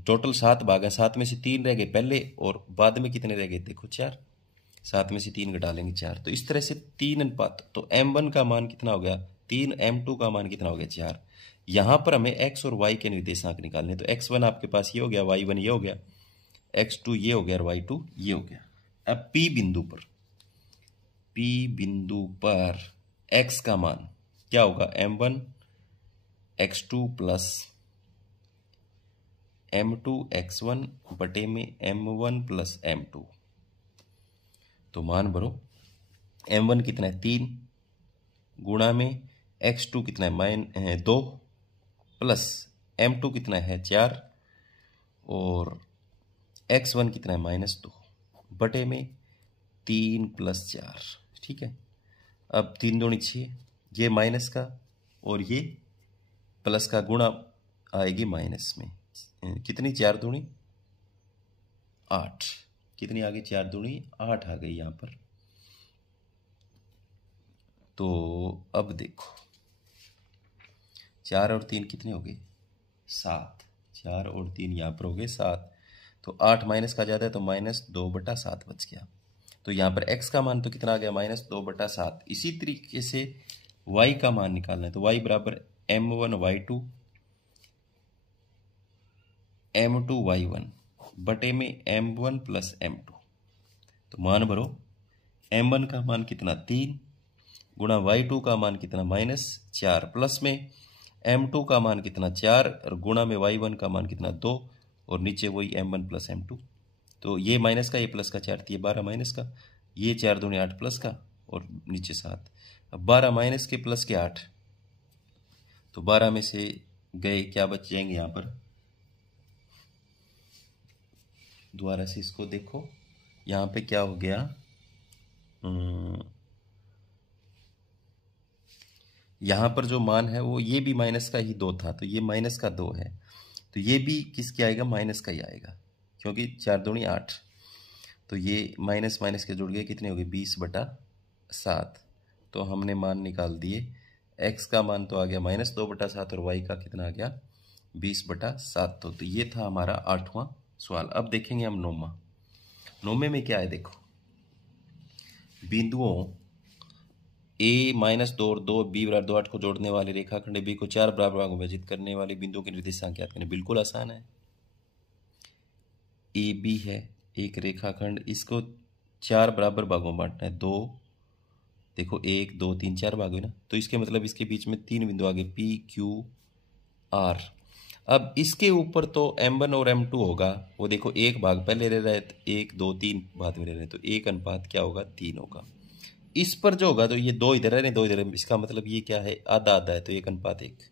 टोटल 7 भाग है, 7 में से 3 रह गए पहले और बाद में कितने रह गए देखो 4, 7 में से 3 घटा लेंगे 4। तो इस तरह से 3 अनुपात, तो m1 का मान कितना हो गया 3, m2 का मान कितना हो गया 4। यहाँ पर हमें x और y के निर्देशांक निकालने, तो x1 आपके पास ये हो गया, y1 ये हो गया, x2 ये हो गया और y2 ये हो गया। अब P बिंदु पर x का मान क्या होगा, m1 x2 plus m2 x1 बटे में m1 + m2। तो मान भरो, m1 कितना है 3 गुणा में x2 कितना है 2 प्लस m2 कितना है 4 और x1 कितना है -2 बटे में 3 + 4, ठीक है। अब 3 दूनी 6, ये माइनस का और ये प्लस का गुणा आएगी माइनस में, कितनी 4 दूनी 8, कितनी आ गई 4 दूनी 8 आ गई यहाँ पर। तो अब देखो 4 और 3 कितने हो गए 7, 4 और 3 यहाँ पर हो गए 7, तो 8 माइनस का ज़्यादा है तो -2/7 बच गया। तो यहाँ पर x का मान तो कितना आ गया -2/7। इसी तरीके से y का मान निकालना है, तो y बराबर m1 y2 m2 y1 बटे में m1 + m2। तो मान भरो, m1 का मान कितना 3 गुणा y2 का मान कितना -4 प्लस में M2 का मान कितना 4 और गुणा में y1 का मान कितना 2 और नीचे वही M1 प्लस M2। तो ये माइनस का ये प्लस का 4 ये 12 माइनस का, ये 4 दूनी 8 प्लस का और नीचे 7। अब 12 माइनस के प्लस के 8, तो 12 में से गए क्या बच जाएंगे यहाँ पर। दोबारा से इसको देखो, यहाँ पे क्या हो गया, यहाँ पर जो मान है वो ये भी माइनस का ही 2 था, तो ये माइनस का 2 है, तो ये भी किसके आएगा, माइनस का ही आएगा, क्योंकि 4 दूनी 8। तो ये माइनस माइनस के जुड़ गए, कितने हो गए 20/7। तो हमने मान निकाल दिए, x का मान तो आ गया -2/7 और y का कितना आ गया 20/7। तो ये था हमारा 8वां सवाल। अब देखेंगे हम 9वें में क्या है। देखो, बिंदुओं a -2 और 2 b बराबर 2 8 को जोड़ने वाले रेखाखंड b को 4 बराबर भागों में विभाजित करने वाले बिंदुओं के निर्देशांक ज्ञात करने। बिल्कुल आसान है। ए बी है एक रेखाखंड, इसको 4 बराबर भागों में बांटना है। 2, देखो 1 2 3 4 भाग हुए ना, तो इसके मतलब इसके बीच में 3 बिंदु आगे P Q R। अब इसके ऊपर तो M1 और M2 होगा, वो देखो एक भाग पहले रह रहा है, 1 2 3 बाद में रह रहे हैं, तो 1 अनुपात क्या होगा 3 होगा। इस पर जो होगा तो ये 2 इधर है 2 इधर है, इसका मतलब ये क्या है आधा आधा है, तो 1 अनुपात 1।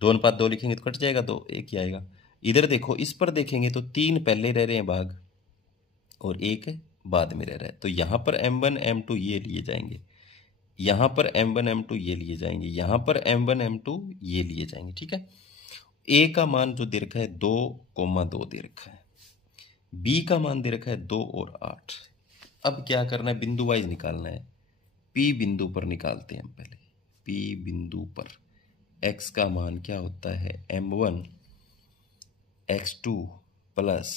2 अनुपात 2 लिखेंगे तो कट जाएगा, 2 1 ही आएगा। इधर देखो, इस पर देखेंगे तो 3 पहले रह रहे हैं भाग और 1 बाद में रह रहा है, तो यहाँ पर M1 M2 ये लिए जाएंगे, यहाँ पर M1 M2 ये लिए जाएंगे, यहाँ पर M1 M2 ये लिए जाएंगे। ठीक है। A का मान जो दे रखा है 2,2 दे रखा है, B का मान दे रखा है 2 और 8। अब क्या करना है, बिंदु वाइज निकालना है। P बिंदु पर निकालते हैं हम पहले। P बिंदु पर x का मान क्या होता है M1 x2 plus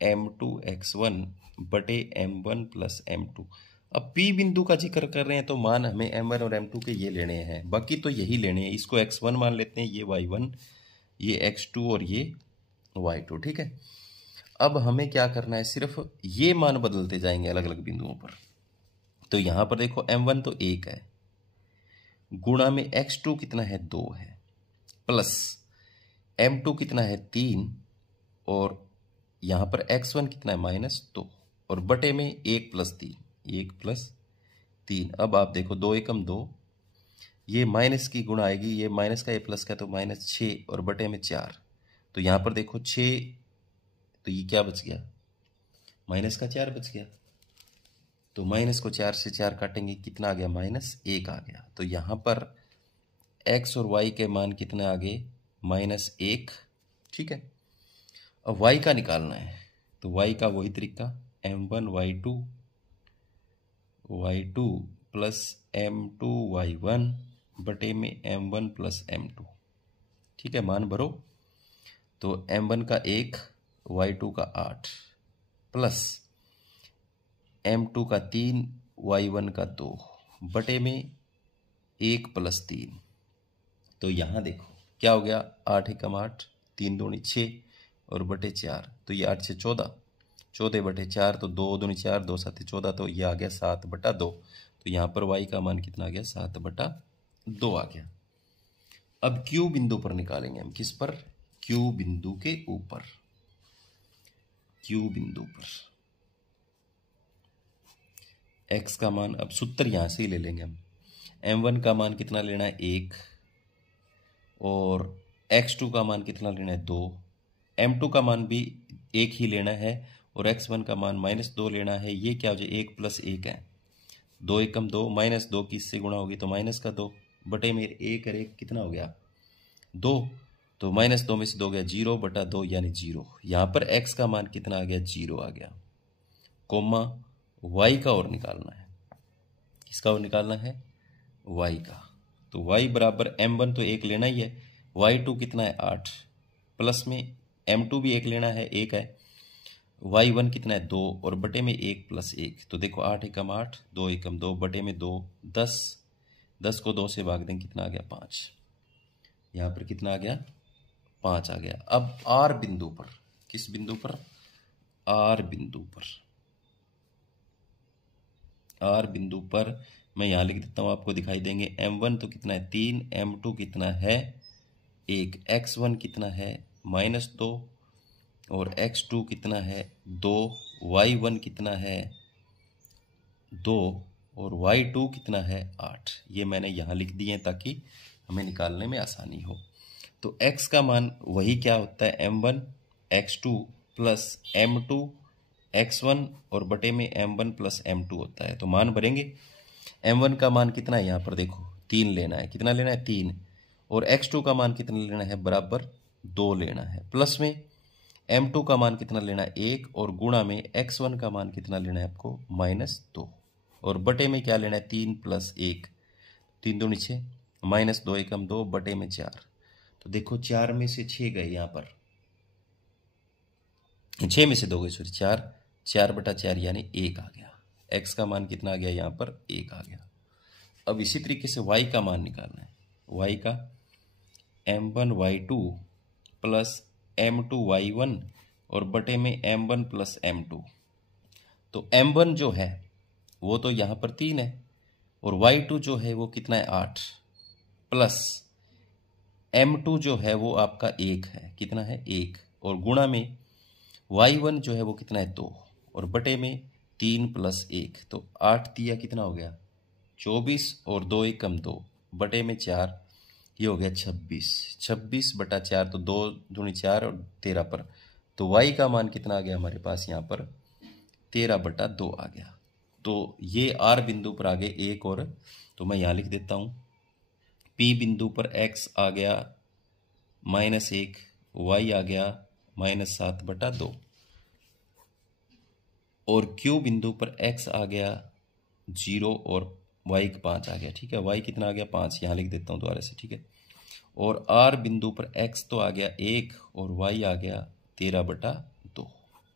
M2 x1 बटे M1 प्लस M2। अब P बिंदु का जिक्र कर रहे हैं तो मान हमें M1 और M2 के ये लेने हैं, बाकी तो यही लेने हैं। इसको x1 मान लेते हैं, ये y1, ये x2 और ये y2। ठीक है। अब हमें क्या करना है, सिर्फ ये मान बदलते जाएंगे अलग अलग बिंदुओं पर। तो यहाँ पर देखो M1 तो 1 है, गुणा में x2 कितना है 2 है, प्लस M2 कितना है 3 और यहाँ पर x1 कितना है -2 और बटे में 1 + 3 1 + 3। अब आप देखो 2 एकम 2, ये माइनस की गुणा आएगी, ये माइनस का ये प्लस का, तो -6 और बटे में 4। तो यहाँ पर देखो 6, तो ये क्या बच गया -4 बच गया। तो माइनस को 4 से 4 काटेंगे, कितना आ गया -1 आ गया। तो यहाँ पर x और y के मान कितने आ गए -1। ठीक है। अब y का निकालना है, तो y का वही तरीका M1 y2 plus M2 y1 बटे में M1 प्लस M2। ठीक है, मान भरो। तो M1 का 1, y2 का 8 प्लस M2 का 3, y1 का 2 बटे में 1 + 3। तो यहाँ देखो क्या हो गया, 8 एकम 8, 3 दूनी 6 और बटे 4, तो ये 8 से 14, 14 बटे 4, तो 2 दूनी 4, 2 7 14, तो ये आ गया 7/2। तो यहाँ पर y का मान कितना आ गया 7/2 आ गया। अब Q बिंदु पर निकालेंगे हम, किस पर, Q बिंदु के ऊपर। Q बिंदु पर x का मान, अब सूत्र यहाँ से ही ले लेंगे हम। M1 का मान कितना लेना है 1 और x2 का मान कितना लेना है 2, M2 का मान भी 1 ही लेना है और x1 का मान -2 लेना है। ये क्या हो जाए 1 + 1 है, 2 एकम 2, -2 की इससे गुणा होगी तो -2 बटे में 1 और 1 कितना हो गया 2, तो -2 में से 2 गया 0/2 यानी 0। यहाँ पर x का मान कितना आ गया 0 आ गया, कोमा y का और निकालना है। किसका और निकालना है y का। तो y बराबर M1 तो 1 लेना ही है, y2 कितना है 8 प्लस में M2 भी 1 लेना है 1 है, y1 कितना है 2 और बटे में 1 + 1। तो देखो 8 एकम 8, 2 एकम 2 बटे में 2 10, 10 को 2 से भाग दें कितना आ गया 5। यहाँ पर कितना आ गया 5 आ गया। अब R बिंदु पर, किस बिंदु पर, R बिंदु पर, R बिंदु पर मैं यहाँ लिख देता हूँ, आपको दिखाई देंगे। m1 तो कितना है 3, m2 कितना है 1, x1 कितना है -2 और x2 कितना है 2, y1 कितना है 2 और y2 कितना है 8। ये मैंने यहाँ लिख दिए हैं ताकि हमें निकालने में आसानी हो। तो x का मान वही क्या होता है m1 x2 plus m2 x1 और बटे में m1 प्लस m2 होता है। तो मान भरेंगे। m1 का मान कितना है, यहाँ पर देखो 3 लेना है। कितना लेना है 3। और x2 का मान कितना लेना है, बराबर 2 लेना है। प्लस में m2 का मान कितना लेना है 1 और गुणा में x1 का मान कितना लेना है आपको -2 और बटे में क्या लेना है 3 प्लस 1, 3 दूनी 6, -2 एकम 2 बटे में 4। तो देखो 4 में से 6 गए, यहाँ पर 6 में से 2 गए, सॉरी 4, 4/4 यानी 1 आ गया। x का मान कितना आ गया, यहाँ पर 1 आ गया। अब इसी तरीके से y का मान निकालना है। y का m1 y2 plus m2 y1 और बटे में m1 प्लस m2। तो m1 जो है वो तो यहाँ पर 3 है और y2 जो है वो कितना है 8 प्लस m2 जो है वो आपका 1 है। कितना है 1 और गुणा में y1 जो है वो कितना है 2 और बटे में 3 प्लस 1। तो 8 दिया कितना हो गया 24 और 2 एकम 2 बटे में 4, ये हो गया 26। 26/4 तो 2 दूनी 4 और 13 पर। तो y का मान कितना आ गया हमारे पास यहाँ पर 13/2 आ गया। तो ये R बिंदु पर आ गए एक और, तो मैं यहाँ लिख देता हूँ P बिंदु पर x आ गया -1, y आ गया -7/2 और Q बिंदु पर x आ गया 0 और y 5 आ गया। ठीक है, y कितना आ गया 5, यहाँ लिख देता हूँ दोबारा से। ठीक है, और R बिंदु पर x तो आ गया 1 और y आ गया 13/2।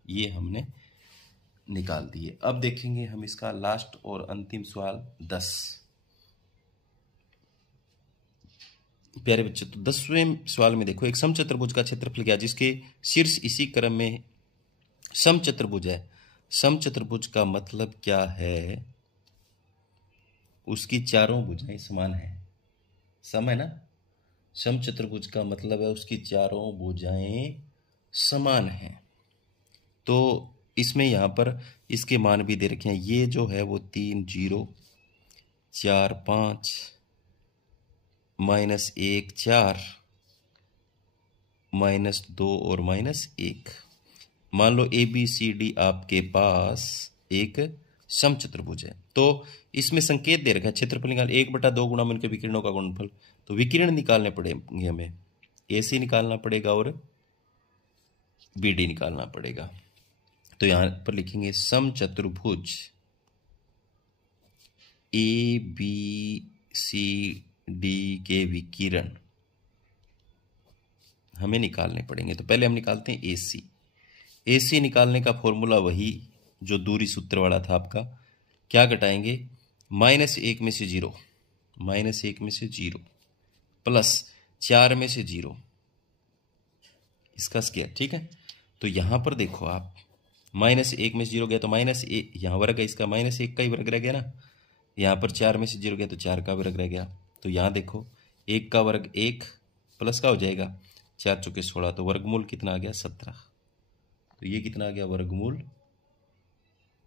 ये हमने निकाल दिए। अब देखेंगे हम इसका लास्ट और अंतिम सवाल 10। प्यारे बच्चों, तो 10वें सवाल में देखो, एक समचतुर्भुज का क्षेत्रफल क्या जिसके शीर्ष इसी क्रम में समचतुर्भुज है। समचतुर्भुज का मतलब क्या है, उसकी चारों भुजाएं समान है। सम है ना, समचतुर्भुज का मतलब है उसकी चारों भुजाएं समान हैं। तो इसमें यहाँ पर इसके मान भी दे रखे हैं। ये जो है वो 3 0 4 5 -1 4 -2 और -1। मान लो ABCD आपके पास एक समचतुर्भुज है। तो इसमें संकेत दे रखा है क्षेत्रफल निकाल 1/2 गुणा में उनके विकिरणों का गुणनफल। तो विकिरण निकालने पड़ेंगे हमें, AC निकालना पड़ेगा और BD निकालना पड़ेगा। तो यहां पर लिखेंगे समचतुर्भुज ABCD के विकिरण हमें निकालने पड़ेंगे। तो पहले हम निकालते हैं AC निकालने का फॉर्मूला वही जो दूरी सूत्र वाला था आपका। क्या घटाएंगे, -1 में से 0, -1 में से 0 प्लस 4 में से 0, इसका स्क्वायर। ठीक है, तो यहां पर देखो आप -1 में से 0 गया तो -1, यहाँ वर्ग है इसका, -1 का ही वर्ग रह गया ना। यहाँ पर 4 में से 0 गया तो 4 का वर्ग रह गया। तो यहाँ देखो 1 का वर्ग 1 प्लस का हो जाएगा 4 चौके 16, तो वर्गमूल कितना आ गया 17। तो ये कितना आ गया वर्गमूल,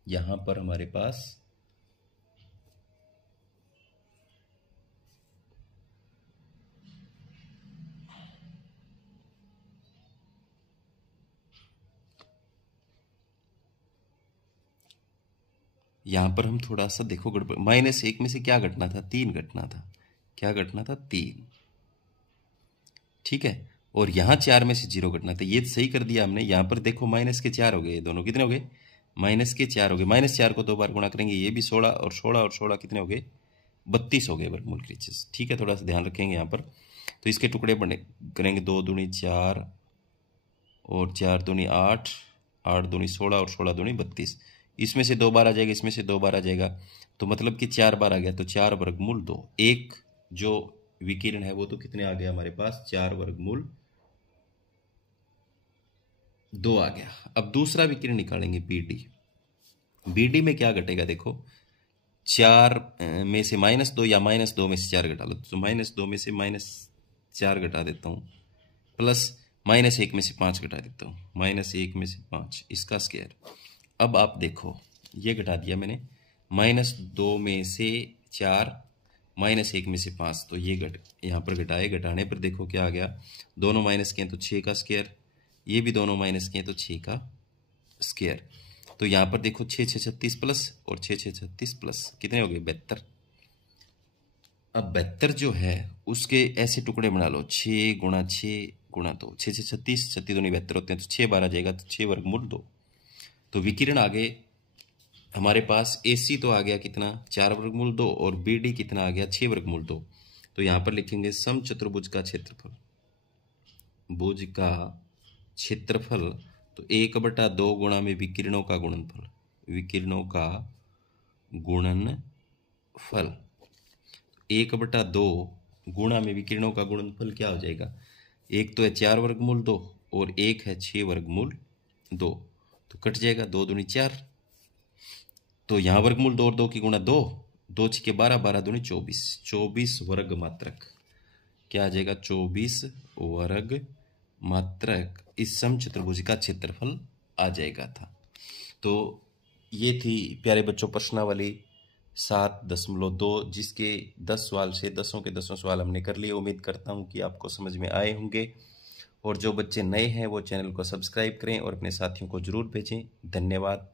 यहाँ पर हमारे पास यहाँ पर हम थोड़ा सा देखो गड़बड़, -1 में से क्या घटना था 3 घटना था। क्या घटना था 3। ठीक है, और यहाँ 4 में से 0 घटना था। ये सही कर दिया हमने। यहाँ पर देखो -4 हो गए, दोनों कितने हो गए -4 हो गए। -4 को 2 बार गुणा करेंगे, ये भी 16 और 16 कितने हो गए 32 हो गए वर्गमूल के नीचे। ठीक है, थोड़ा सा ध्यान रखेंगे यहाँ पर। तो इसके टुकड़े बने करेंगे 2 दूनी 4 और 4 दूनी 8, 8 दूनी 16 और 16 दूनी 32। इसमें से 2 बार आ जाएगा, इसमें से 2 बार आ जाएगा, तो मतलब कि 4 बार आ गया। तो 4 वर्गमूल 2। एक जो विकिरण है वो तो कितने आ गया हमारे पास 4 वर्गमूल 2 आ गया। अब दूसरा विकिरण निकालेंगे BD। BD में क्या घटेगा देखो, 4 में से -2 या -2 में से 4 घटा लो, तो -2 में से -4 घटा देता हूँ, प्लस -1 में से 5 घटा देता हूँ, -1 में से 5 इसका स्क्वायर। अब आप देखो ये घटा दिया मैंने, -2 में से 4 -1 में से 5, तो ये यहाँ पर घटाए, घटाने पर देखो क्या आ गया, दोनों माइनस के हैं तो 6 का स्क्वायर, ये भी दोनों माइनस के हैं तो 6 का स्क्वायर। तो यहाँ पर देखो 6 6 36 प्लस और 6 6 36 प्लस कितने हो गए, 72। अब 72 जो है उसके ऐसे टुकड़े बना लो, 6 × 6 × 2, 6 6 36, 36 दूनी 72 होते हैं, तो 6 12 जाएगा, तो 6 वर्गमूल 2। तो विकिरण आगे हमारे पास AC तो आ गया कितना, 4 वर्गमूल 2, और BD कितना आ गया, 6 वर्गमूल 2। तो यहाँ पर लिखेंगे समचतुर्भुज का क्षेत्रफल, भुज का क्षेत्रफल, तो 1/2 गुणा में विकिरणों का गुणनफल, विकिरणों का गुणनफल, 1/2 गुणा में विकिरणों का गुणनफल क्या हो जाएगा, एक तो है 4 वर्गमूल 2 और एक है 6 वर्गमूल 2, तो कट जाएगा, 2 दूनी 4, तो यहाँ वर्गमूल 2 और 2 की गुणा 2, 2 6 12, 12 दूनी 24, 24 वर्ग मात्रक क्या आ जाएगा, 24 वर्ग मात्रक इस समचतुर्भुज का क्षेत्रफल आ जाएगा था। तो ये थी प्यारे बच्चों प्रश्नावली 7.2, जिसके 10 सवाल से 10 के 10 सवाल हमने कर लिए। उम्मीद करता हूँ कि आपको समझ में आए होंगे, और जो बच्चे नए हैं वो चैनल को सब्सक्राइब करें और अपने साथियों को जरूर भेजें। धन्यवाद।